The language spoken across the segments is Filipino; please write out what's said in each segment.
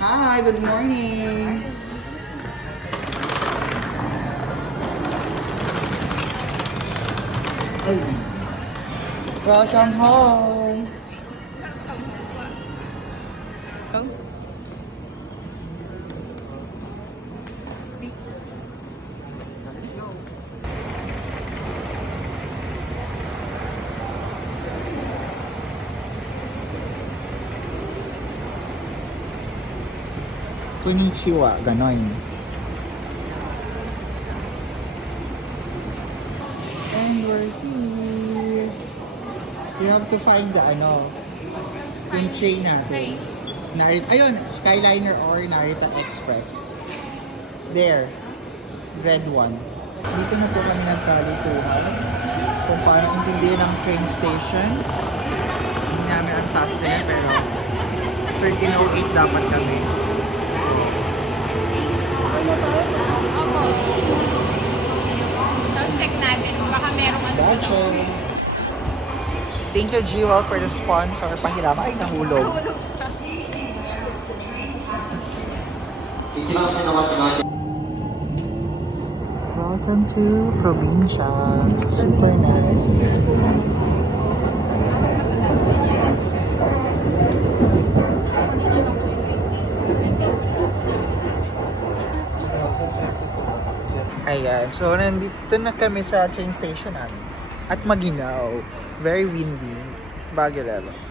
Hi, good morning. Welcome home. Let's go. Konnichiwa, ganon. And we're here. We have to find the yung train natin. Ayun, Skyliner or Narita Express. There. Red one. Dito na po kami nagkalituhan kung paano intindihin ang train station. Hindi namin ang sasakyan pero 13:08 dapat kami. Check natin. Baka merong Gotcha. Thank you, Jewel, for the sponsor. Pahiram. Ay, nahulog. Welcome to Provincia. Super nice. Ayan, so nandito na kami sa train station namin. At maginaw. Very windy. Baguio levels.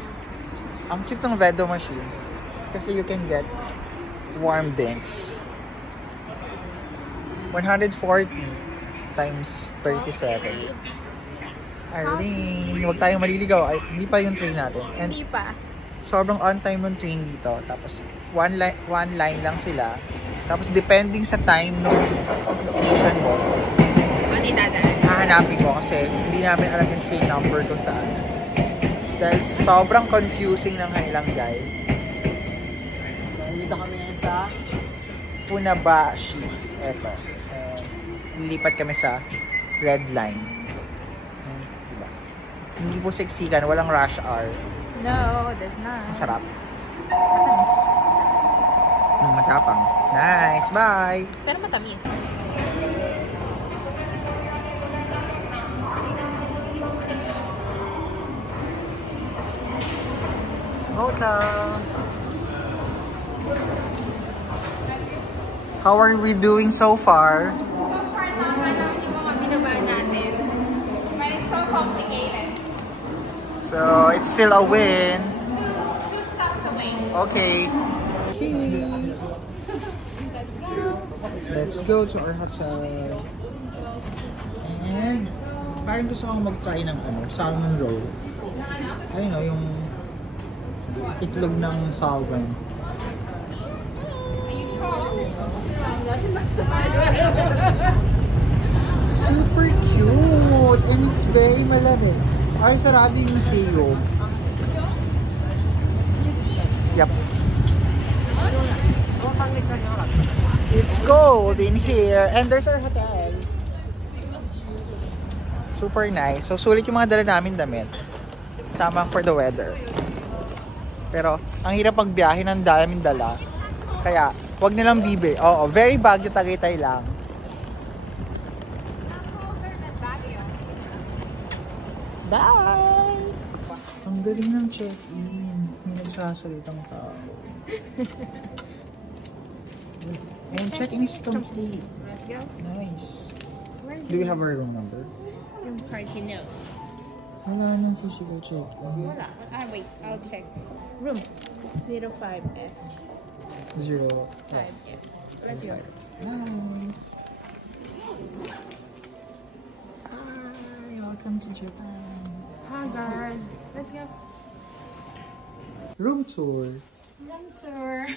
Ang cute ng Vedo machine. Kasi you can get warm drinks. 140 times 37. Arlene, huwag tayong maliligaw. Ay, hindi pa yung train natin. And Hindi pa. sobrang on time yung train dito. Tapos, one line lang sila. Tapos, depending sa time ng location mo, Ano dadaan? hahanapin mo kasi hindi namin alam yung train number kung saan. Dahil sobrang confusing ng kanilang guide. Dito kami ngayon sa Funabashi. Eto. Lilipat kami sa red line. Diba? Hindi po seksikan, walang rush hour. No, there's not. Masarap. Matapang. Nice, bye! Pero matamis. Hola! How are we doing so far? So far, naman naman yung mga binaba natin. But it's so complicated. So, it's still a win. Two stops away. Okay. Let's go to our hotel. And, parang gusto kong mag-try ng salmon roll. Ayun o, yung itlog ng salmon. Super cute! And it's very malamig. Ay, sarado yung museo. Yep. It's cold in here. And there's our hotel. Super nice. So, sulit yung mga dala namin damit. Tama for the weather. Pero, ang hirap magbiyahe ng daming dala. Kaya, wag nilang bibi. Oo, very Baguio Tagaytay lang. Bye! Ang galing ng check-in. May nagsasalitang tao. And check-in is complete. Let's go. Nice. Do we have our room number? Yung card, no. Wala nang physical check-in. Wala. Wait. I'll check. Room 05F. 05F. Let's go. Nice. Hi, welcome to Japan. Hi, guys. Let's go. Room tour. Room tour.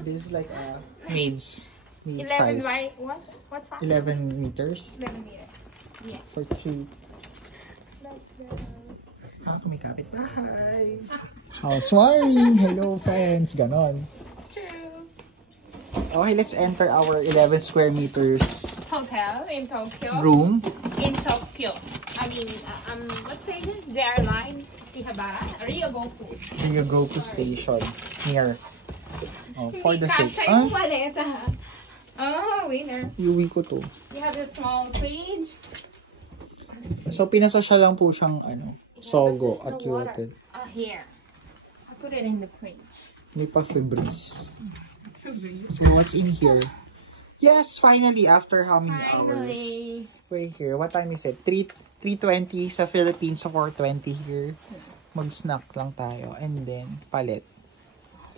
This is like a maid's 11 size. by what? What size? 11 meters 11 meters. Yeah. for 2. Let's go. Kumikapit bahay. Housewarming. Hello, friends. Ganon. True. Okay, let's enter our 11 square meters Hotel in Tokyo. room. In Tokyo. I mean, what's the name? JR Line, Ihabara, Ryogoku. Ryogoku Station near Oh, for the sake. Kasha yung paleta. Oh, winner. Iuwi ko to. You have a small fridge. So, pinasasya lang po siyang, sogo But at there's no water. yotel. Here. I put it in the fridge. May pa Febreze. So, what's in here? Yes, finally, after how many hours? Finally. We're here. What time is it? 3:20 sa Philippines, sa 4:20 here. Mag-snack lang tayo. And then, palit.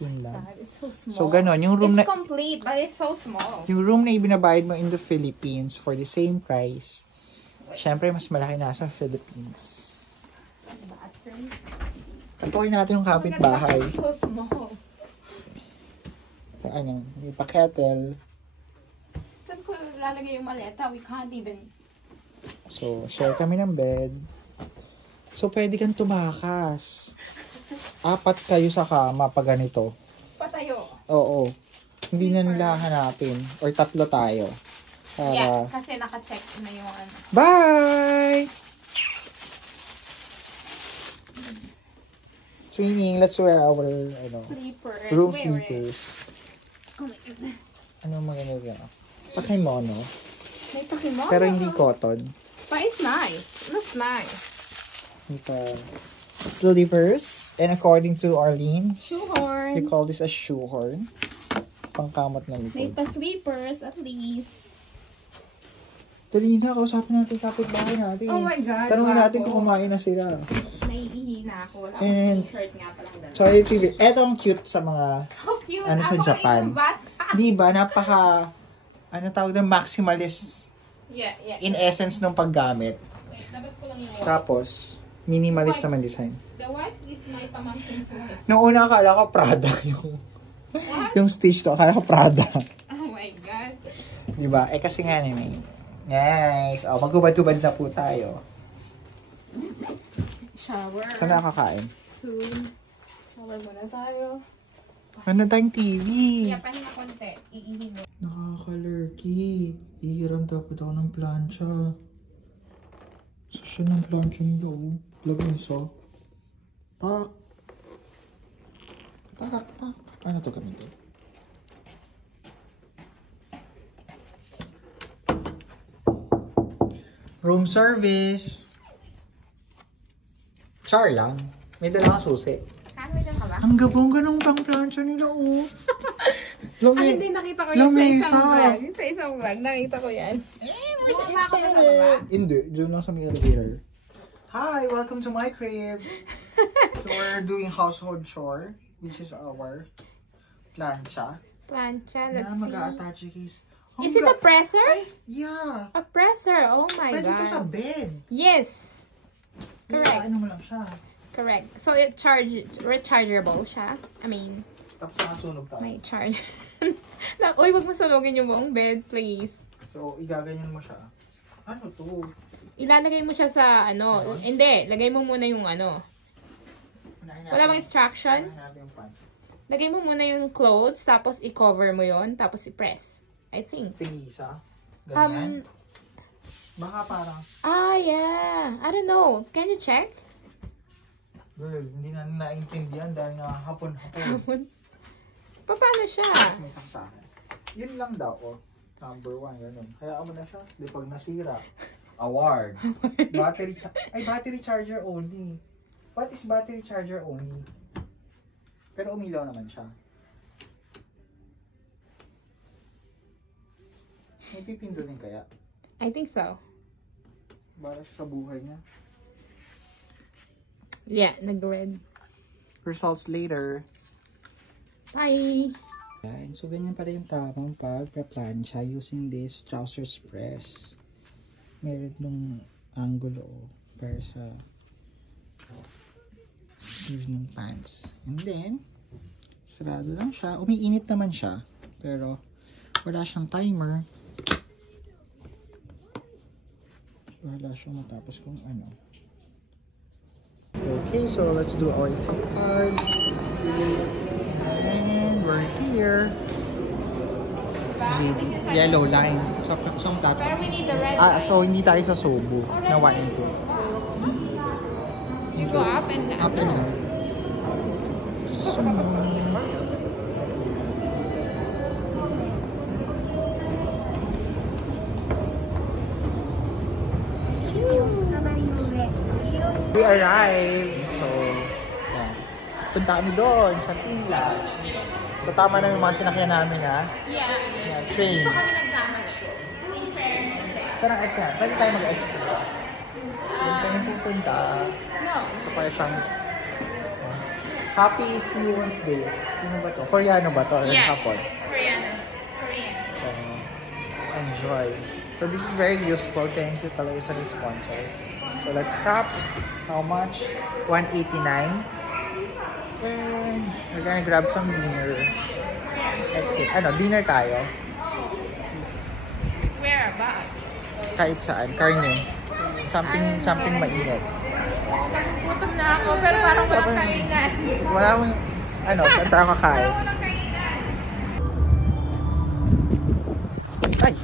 Tinda. God, it's so small. So, ganon. Yung room It's na, complete, but it's so small. yung room na ibinabayad mo in the Philippines for the same price, syempre, mas malaki na sa Philippines. Bathroom. Patuloy natin yung kapitbahay. It's so small. So, may pa-kettle. Saan ko lalagay yung maleta? We can't even... So, share kami ng bed. So, pwede kang tumakas. 4 kayo sa kama pag ganito. Patayo. Oo. Hindi na nila hanapin. Or 3 tayo. Para... Yeah, kasi naka-check na yung Bye! Training, let's wear our sleeper. room Wait. sleepers. Oh my God. Ano maganda yun? Pakimono. May pakimono. Pero hindi cotton. But it's nice. It looks nice. Slippers. And according to Arlene, Shoehorn. they call this a shoehorn. Pangkamot na May likod. pa-sleepers at least. Dali na, kausapin natin kapitbahay natin. Oh my God. Tanungin natin Bravo. kung kumain na sila. Naiihi na ako. Wala And- akong t-shirt nga palang dala. So, etong cute sa mga, So cute. Ano sa Ako Japan? yung bata. di ba, napaka, tawag na maximalist Yeah. in essence ng paggamit. Wait, labas ko lang yung Tapos, minimalist naman design. The wife is my pamangkin's wife. Noong una, akala ko Prada yung stitch to. Akala ko Prada. Oh my God. Di ba? Kasi nga naman. Nice. Oh, magubad-ubad na po tayo. Shower. Saan nakakain? Soon. Shower muna tayo. Ano tayong TV? Yeah, pahinga konti. Iihi mo. Nakakalurky. Ihiram dapat ako ng plancha. Sasya ng plancha nila, oh. Lamesa. Pak. Pak. Ano to gamitin? Room service. Char lang. May dala kang susi. Kano ka ba? Ang gabong ganong pang plancha nila, oh. Ay, hindi nakita ko yun sa isang vlog. Sa isang vlog, nakita ko yan. We're so Bumaba ka na ba? excited! Hindi, dyan lang sa may elevator. Hi, welcome to my cribs. So we're doing household chore, which is our plancha. Plancha, Na let's see. mag-a-attach yung case. Oh, Is it a presser? Yeah. A presser, oh my Pwede to sa God. bed. Yes. Correct. Ano mo lang siya. Correct. So, it rechargeable siya. I mean, Tapos nakasunog tayo. may charge. Uy, wag mo sunugin yung buong bed, please. So, igaganyan mo siya. Ano to? Ilalagay mo siya sa, hindi. Lagay mo muna yung Unahin Wala bang natin- instruction? unahin natin yung pan. Lagay mo muna yung clothes, tapos i-cover mo yon, tapos i-press. I think. Tingisa. Ganyan. Um, Baka parang, yeah. I don't know. Can you check? girl, hindi na naintindihan dahil nga hapon-hapon. Paano siya? May saksakan. Yun lang daw, oh. Number 1, ganun. Hayaan mo na siya. Di pag nasira. Award. Battery charger only. What is battery charger only? Pero umilaw naman siya. May pipindutin kaya? I think so. Para siya sa buhay niya. Yeah, nag-red. Results later. Bye! Yan. So, ganyan pala yung tamang pagpa-plancha using this trousers press. Meron nung angulo para sa sleeve ng pants. And then, sarado lang siya. Umiinit naman siya. Pero, wala siyang timer. Wala siyang matapos kung ano. Okay, so let's do our top part. And we're here. Yellow line. So, saan tato? But we need the red So hindi tayo sa Sobo na 1 and 2. You go up and down. Up and down. So, arrived. So, yeah. Punta kami doon sa pila. So, tama na yung mga sinakyan namin, ha? Yeah. Yeah, train. Dito kami nagkamali. In fairness. Saan ang X na? Pwede tayo mag-X. Doon tayo pupunta. No. So, parang siyang Happy See You Wednesday. Sino ba to? Koreano ba to? Yeah. Hapon. Korean. So, enjoy. So, this is very useful. Thank you talaga sa sponsor. So, let's stop. How much? 189. And we're gonna grab some dinner. Exit. Ano, dinner tayo. Where about? Kahit saan. Karne. Something mainit. Nagugutom na ako, pero parang walang kainan. Wala mong, saan tayo kakain? Parang walang kainan. Ay!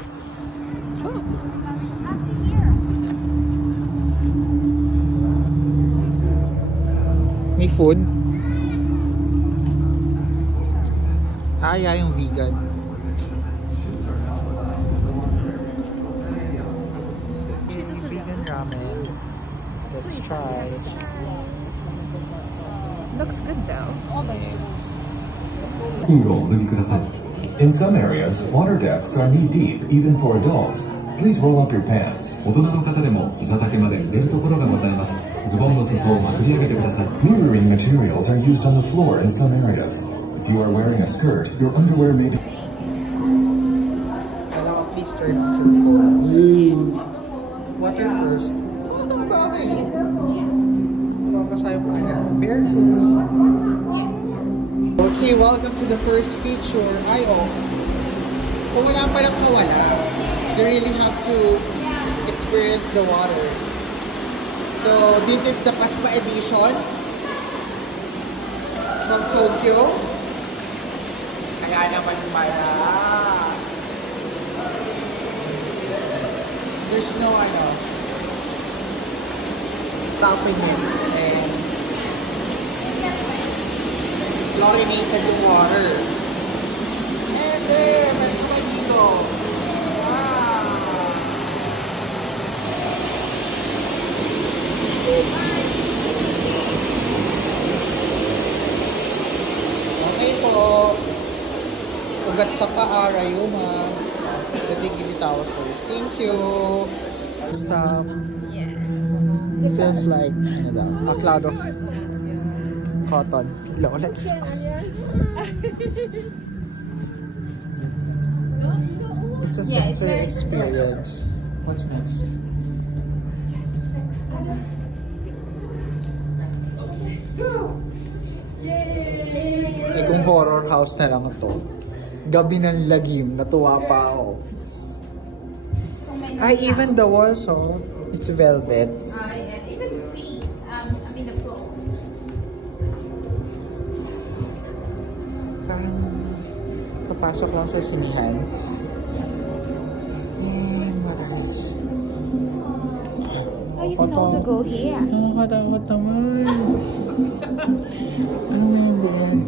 May food? Yeah, yung vegan. Vegan ramen. Let's try. Looks good though. All vegetables. In some areas, water depths are knee-deep, even for adults. Please roll up your pants. Mirroring materials are used on the floor in some areas. If you are wearing a skirt, your underwear may be... Please turn off your phone. Water first. Bakit? Babasa yung paa natin. Barefoot. Okay, welcome to the first feature. So wala palang mawala. You really have to experience the water. So this is the Paspa edition from Tokyo. Kaya naman pala. There's no stopping it. And chlorinated yung water. And there, that's my ego. Wow. Okay po. Ugat sa paa, Rayuma. They give you towels for this. Thank you. Stop. Yeah. It feels like a cloud of cotton pillow. Let's go. It's a sensory experience. What's next? Eh kung horror house na lang ito. Gabi ng lagim, natuwa pa ako. Even the walls, it's velvet. Yeah, even the feet. The floor. Parang papasok lang sa sinihan. And maraming. You can also go here. Nakakatakot naman. Ano nga yung ganyan?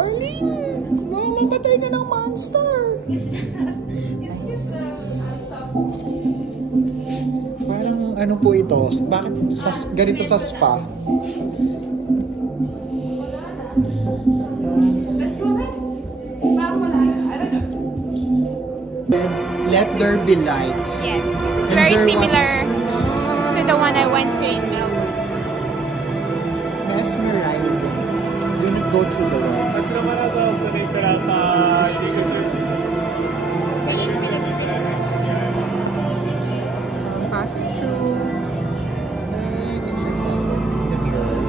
Arlene! Baka mapatay ka ng monster! It's just soft. Parang ano po ito? Bakit ganito sa spa? Let's go there. Parang wala. I don't know. Let there be light. Yes, this is And very there similar was to the one I went to in Melbourne. mesmerizing. We need to go through the room. Passing through. And it's reflected in the mirror.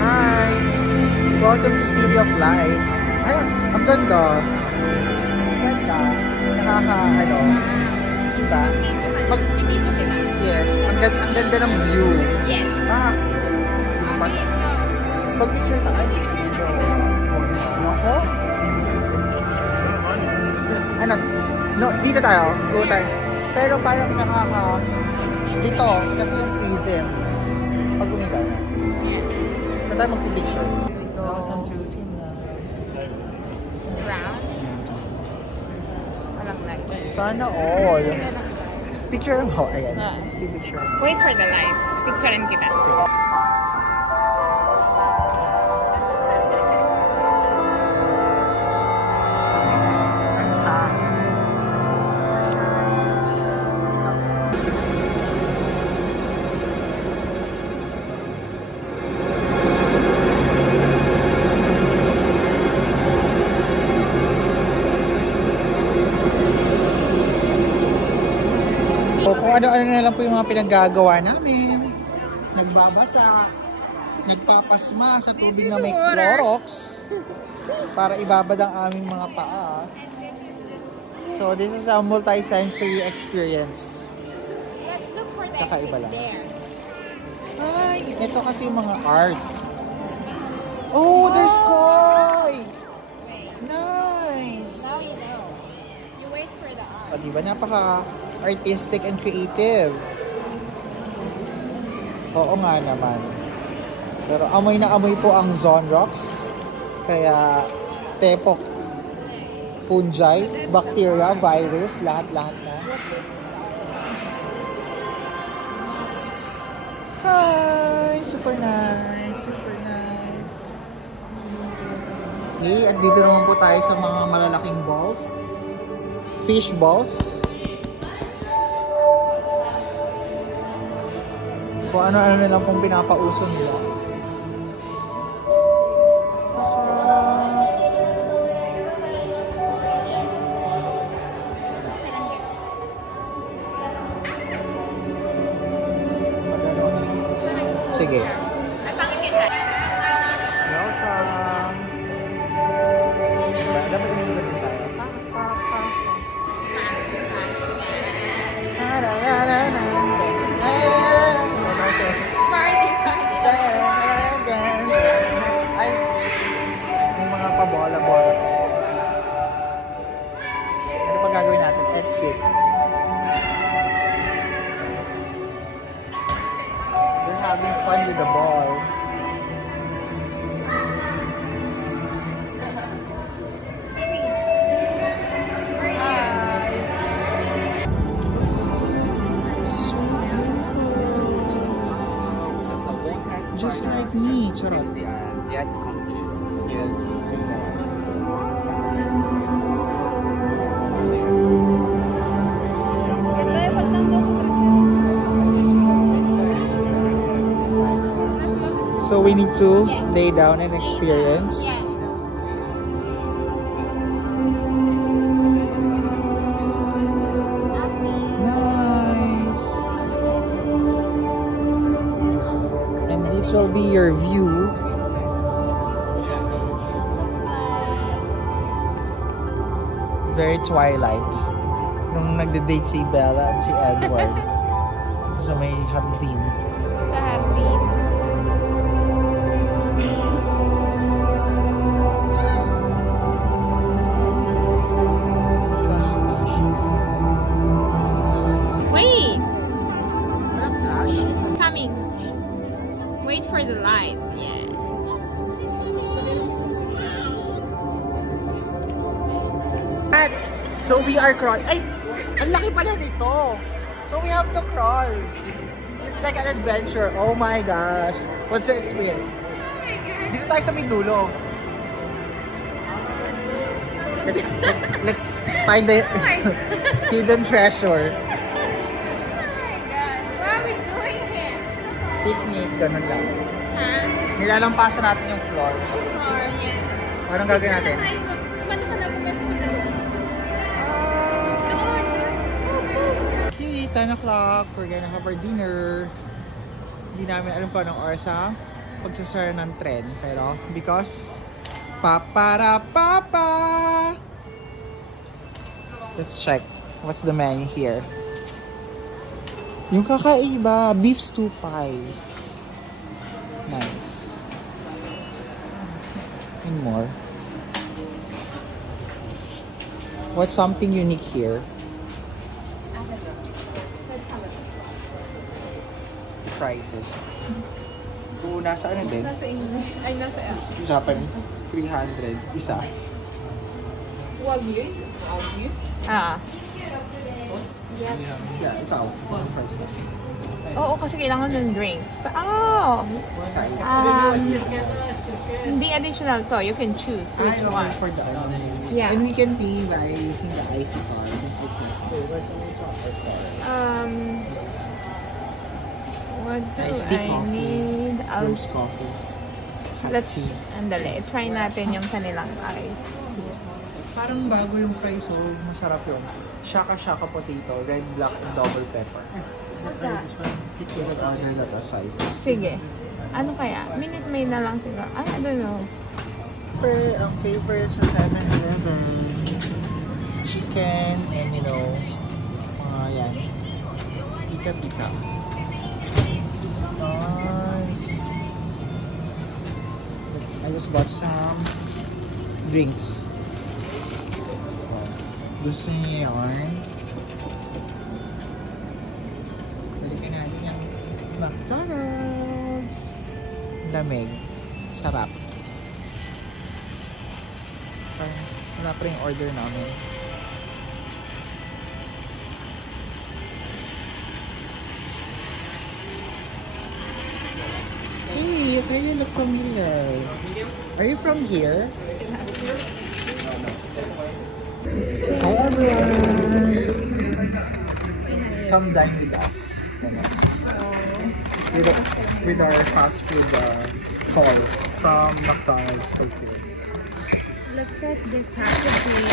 Hi! Welcome to City of Lights. Ay, ang ganda. Ganda. Diba? Dito kita. Yes, ang ganda ng view. Yes. Pag-picture tayo. So, ako? Dito tayo. Go tayo. Pero parang dito, kasi yung prism. Pag umilaw na. Saan tayo mag-picture? Welcome to Tina. Round. Walang live. Sana all. Picture mo. Ayan. Picture mo. Wait for the live. Picturean kita. Sige. Kung ano-ano na lang po yung mga pinaggagawa namin. Nagbabasa. Nagpapasma sa tubig na may Clorox. Para ibabad ang aming mga paa. So this is a multi-sensory experience. Let's look for the Kakaiba exit lang. there. Ay, ito kasi yung mga art. Oh, there's koi! Wait. Nice! Now you know. You wait for the art. O, diba? Napaka-artistic and creative. Oo nga naman. Pero amoy na amoy po ang Zonrox. Kaya, tepok. Fungi, bacteria, virus, lahat-lahat na. Hi! Super nice! Super nice! Okay, at dito naman po tayo sa mga malalaking balls. Fish balls. Kung ano-ano na lang pong pinapauso nila. Sige. Ay, pangit kita. Welcome! Dapat umiigat din tayo. Ay, may mga pabola-bola. Ano pa gagawin natin? Exit. They're having fun with the balls. Just like me, charot. So we need to lay down and experience. Yeah. Nice. And this will be your view. Very Twilight. Nung nagde-date si Bella at si Edward sa may hardin. Sa hardin. Sa constellation. Wait! Walang flash. Coming. Wait for the light. Yeah. So we are crawling. Ay! Ang laki pala nito! So we have to crawl. It's like an adventure. Oh my gosh. What's your experience? Oh my God. Dito tayo sa may dulo. Let's find the Oh my God. hidden treasure. Oh my God. What are we doing here? Picnic, ganun lang. Huh? Nilalampasan natin yung floor. Floor, yes. Anong gagawin natin? Paano ka na pumasok doon? Doon, doon. Okay, 10 o'clock. We're gonna have our dinner. Hindi namin alam kung anong oras sa pagsasara ng tren. Pero, because, papa. Let's check. What's the menu here? Yung kakaiba, beef stew pie. Nice. And more. What's something unique here? Prices. Kung nasa ano din? Nasa English. Ay, nasa Japanese. 300. Isa. Wagyu? Ah. Yeah, ikaw. Anong price na? Oo, kasi kailangan ng drinks. Oh! Size. Hindi additional to. You can choose which Okay, one. for the Yeah. And we can pay by using the IC card. What do Iced tea I coffee. need? Rose coffee. Hot Let's, tea. andali. Try natin yung kanilang ice. Parang bago yung price, so masarap yun. Shaka Shaka potato, red, black, and double pepper. We could order that aside. Sige. Ano kaya? Minute Maid na lang siguro. I don't know. Siyempre, ang favorite sa 7-Eleven, chicken and yan, pika-pika. Nice. I just bought some drinks. Gusto niyo yun? Balikan natin yung McDonald's. Lamig. Sarap. Wala pa rin order namin. Hey, you kind of look familiar. Are you from here? Hi everyone! Come dine with us. With our fast food call from McDonald's Tokyo. Look at the packaging.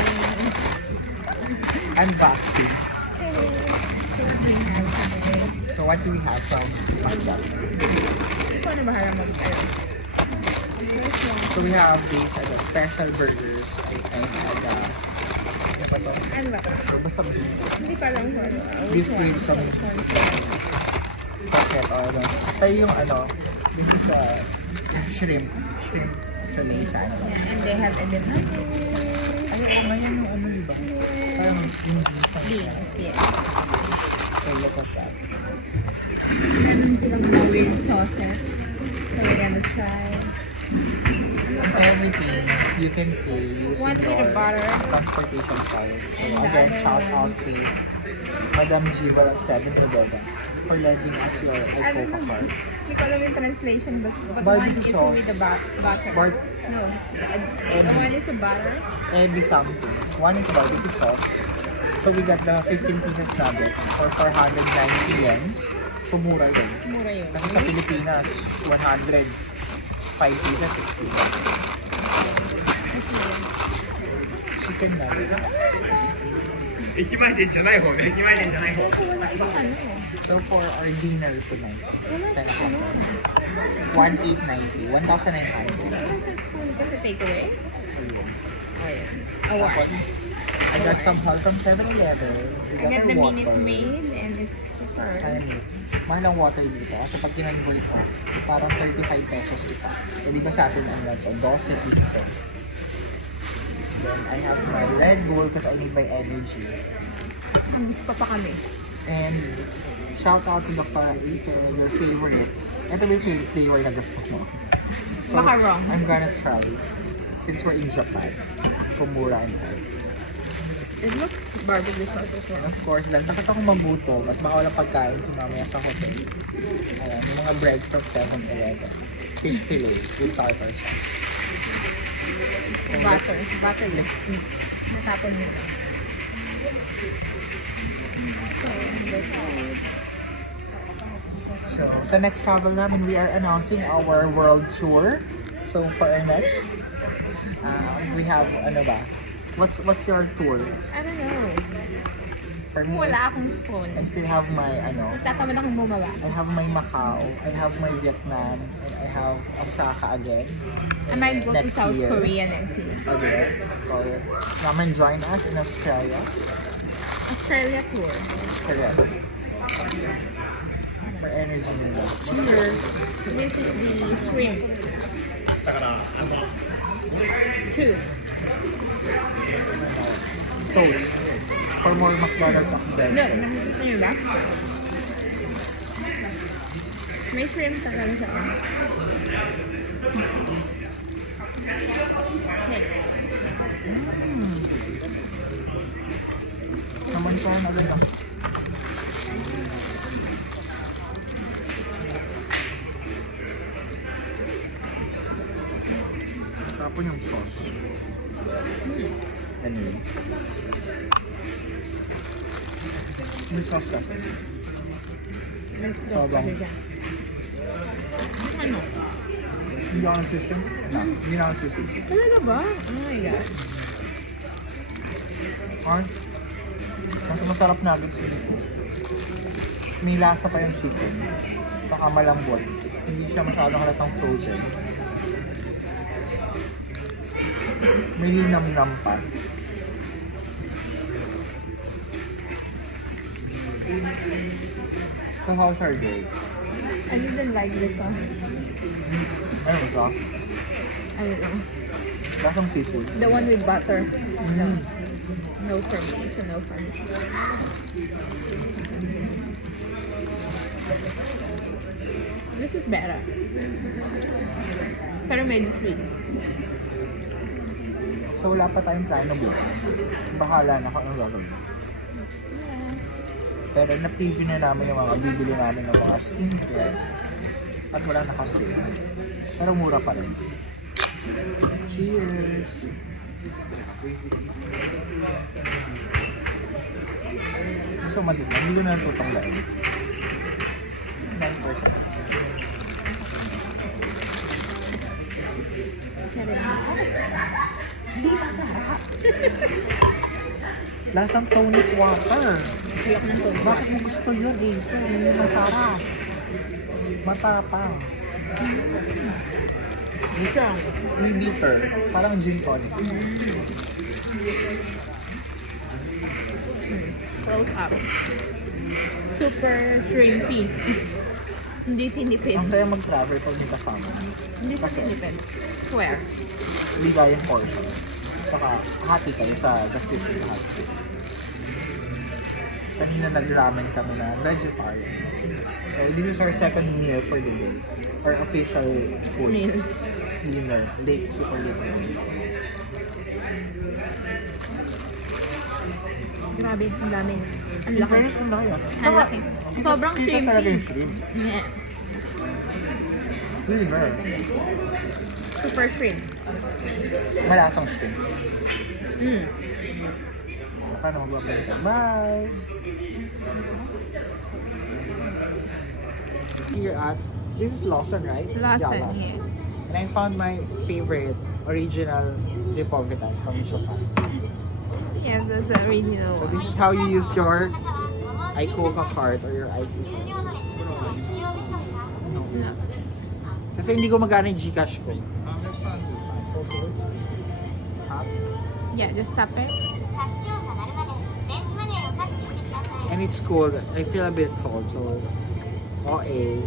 And vaccine. So what do we have from McDonald's? Ikaw na bahala mag-try. So we have these special burgers and Ano ba? basta beef. Hindi ko alam kung ano. Beef with some pocket or ano. Sa'yo yung this is shrimp fillet ano. Yeah, and they have edamame. Ay, ngayon yung diba? Parang yung beans ang Beans, yeah. So look at that. Meron silang mga weird sauces. So we're gonna try. Everything you can pay using One with your butter. transportation card. So And the again, other shout one. out to Madam Jival of 7 Bodega for lending us your Ano iCoca card. Hindi ko alam yung translation, but one Barbecue is sauce. with the butter. No, the one is the butter. Every something. One is barbecue sauce. So we got the 15 pieces nuggets for 490 yen. So mura yun. Mura yun. Kasi sa Pilipinas, 100. 5 pieces, 6 pieces. Chicken nuggets. 駅前店じゃない方ね、駅前店じゃない方。 Kasi wala ibang ano. So for our dinner tonight, Wala siya 10 ano. o'clock. 1,890. 1,900. Wala siya spoon kasi takeaway. Ayun. Ayun. Tapos, I got some help from 7-Eleven. We I got the our Minute water. Maid and it's super. Sayang yun. Mahal ang water dito. Kasi pag kinonvert mo, parang 35 pesos isa. Eh di ba sa atin ano to? 12, 15. Then I have my Red Bull kasi I need my energy. Hangis pa kami. And shout out to Dr. Ace, your favorite. Ito ba yung flavor na gusto mo? So, Baka wrong. I'm gonna try. Since we're in Japan. Kumura nyo. It looks barbecue sauce as And well. of course, dahil takot ako magutom at baka walang pagkain si mamaya sa hotel. Ayan, yung mga breads from 7-Eleven. Fish fillet with tartar sauce. So, Butter. Butter. let's eat. Natapon mo. So, sa next travel namin, we are announcing our world tour. So, for our next, we have, ano ba? What's your tour? I don't know. For me, Wala akong spoon. I still have my, Tatamad akong bumaba. I have my Macau, I have my Vietnam, and I have Osaka again. I might go to Next South year. Korea next year. Again. Or, come and join us in Australia. Australia tour. Correct. For energy nila. Cheers! This is the shrimp. だから、Two. Toast. For more McDonald's Look, adventure. nakikita niyo ba? May shrimp talaga siya. Naman siya na lang. Tapos yung sauce. Ano yun? May sauce ka? Sabang. Ano? Hindi ako nagsisig. Hindi na ako nagsisig. Talaga ba? Oh my God. Mas masarap nuggets yun. May lasa pa yung chicken. Saka malambot. Hindi siya masyadong halatang frozen. May linam-nam pa. So how's our day? I didn't like this one. Ano ito? I don't know. Lasang seafood. The one with butter. Mm. No for me. It's a no for me. This is better. Pero medyo sweet. So wala pa tayong plano bukas. Bahala na kung anong gagawin. Pero na-preview na namin yung mga bibili namin ng mga skincare. At wala nakasale. Pero mura pa rin. Cheers! Gusto malit. Hindi ko na natutong lain. 9%. Hindi masarap. Lasang tonic water. Ayok ng tonic. Bakit mo gusto yun, Acer? Hindi masarap. Matapang. Dito, may bitter. Parang gin tonic. Close up. Super shrimpy. Hindi tinipid. Ang saya mag-travel pag may kasama. Hindi siya Kasi tinipid. Swear. ligayang portion. Saka hati kayo sa gastos ng lahat. Kanina nag-ramen kami na vegetarian. So this is our second meal for the day. Our official food. Meal. Dinner. Late, super late. Grabe, ang dami. Ang In laki. fairness, ang laki ah. Ang laki. Sobrang Kita shrimpy. talaga yung shrimp. Yeah. Dinner. Super shrimp. Malasang shrimp. Mm. Paano magbabalik ka? Bye! Here at, this is Lawson, right? Lawson, Lawson. yeah. And I found my favorite original Lipovitan from Japan. Yes, that's the original So one. this is how you use your iCoca card or your IC card. No. Kasi hindi ko magana yung Gcash ko. Yeah, just tap it. And it's cold. I feel a bit cold, so okay.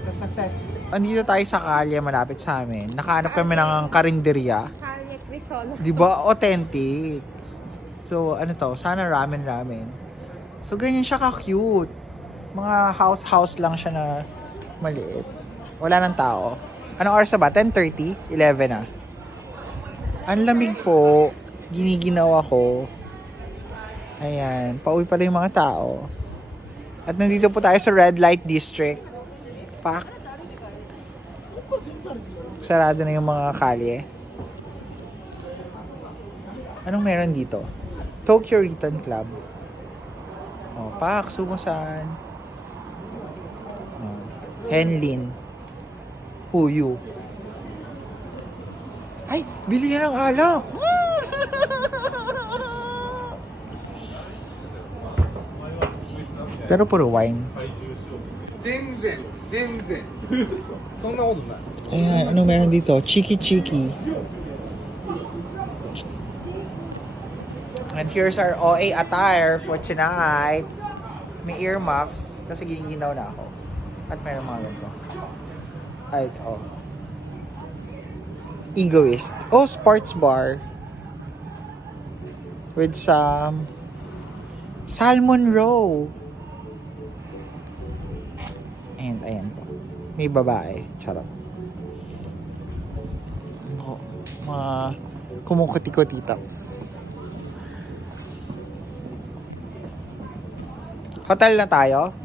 It's a success. Andito tayo sa kalye malapit sa amin. Nakahanap kami ng karinderya. Kalye Crisolo. Di ba? Authentic. So, ano to? Sana ramen. So, ganyan siya ka-cute. Mga house lang siya na maliit. Wala nang tao. Anong oras na ba? 10:30? 11 na. Ang lamig po. Giniginaw ako. Ayan. Pauwi pala yung mga tao. At nandito po tayo sa Red Light District. Pak. Sarado na yung mga kalye. Anong meron dito? Tokyo Return Club. Oh, Pak, Sumosan. Oh, Henlin. Huyu. Ay, bili ka ng alak. Pero puro wine. 全然そんなことない Ayan, ano meron dito? Chiki. And here's our OA attire for tonight. May earmuffs kasi giniginaw na ako. At meron mga ganito. Ay, oh. Egoist. Oh, sports bar. With some salmon roe. And ayan po. May babae. Charot. Mga kumukuti-kutita. Hotel na tayo?